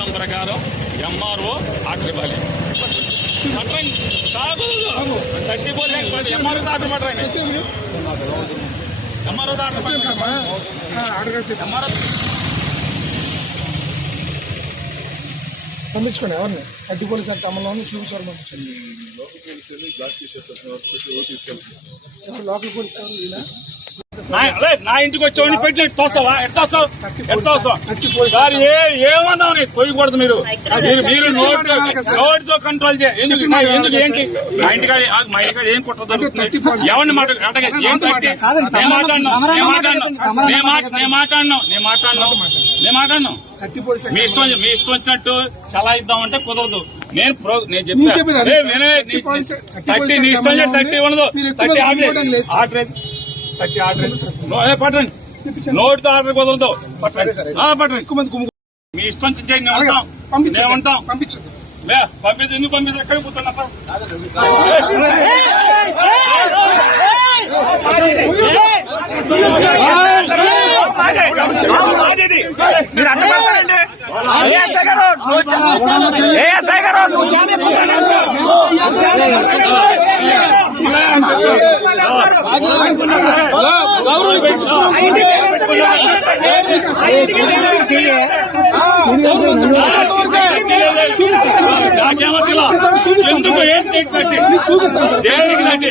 చట్టం ప్రకారం MRO order ఇవ్వాలి. కాదు 30 ఎంఆర్ఓ ఆర్డర్ పడరండి. ఎంఆర్ఓ పంపించుకోండి. ఎవరిని అడ్డు పోలీసు అమల్లో చూపించారు. పంపించండి. లోకల్ పోలీసు ఎవరు? నా ఇంటికి వచ్చి పెట్టి తోస్తావా? ఎట్లా సార్ ఏమన్నావు? నీకు పోయకూడదు. మీరు నోటితో కంట్రోల్ చేయాలి. ఎందుకు ఏంటి మా ఇంటికాడ ఏం కుట్ర జరుగుతుంది? ఎవరిని మాట్లాడినాం. మీ ఇష్టం వచ్చినట్టు చలా ఇద్దామంటే కుదరదు. నేను చెప్పాను నీ ఇష్టం 30 ఉండదు. 30 ఆర్డర్ పట్టండి. నోటితో ఆర్డర్ కుదరదు. పట్టండి. మీ ఇష్టం మేము ఉంటాం. పంపించండి. ఎందుకు పంపించారు? ఎక్కడికి పోతున్నా? మీరు అడ్డపడతారండి. ఎందుకు ఏం దేనికి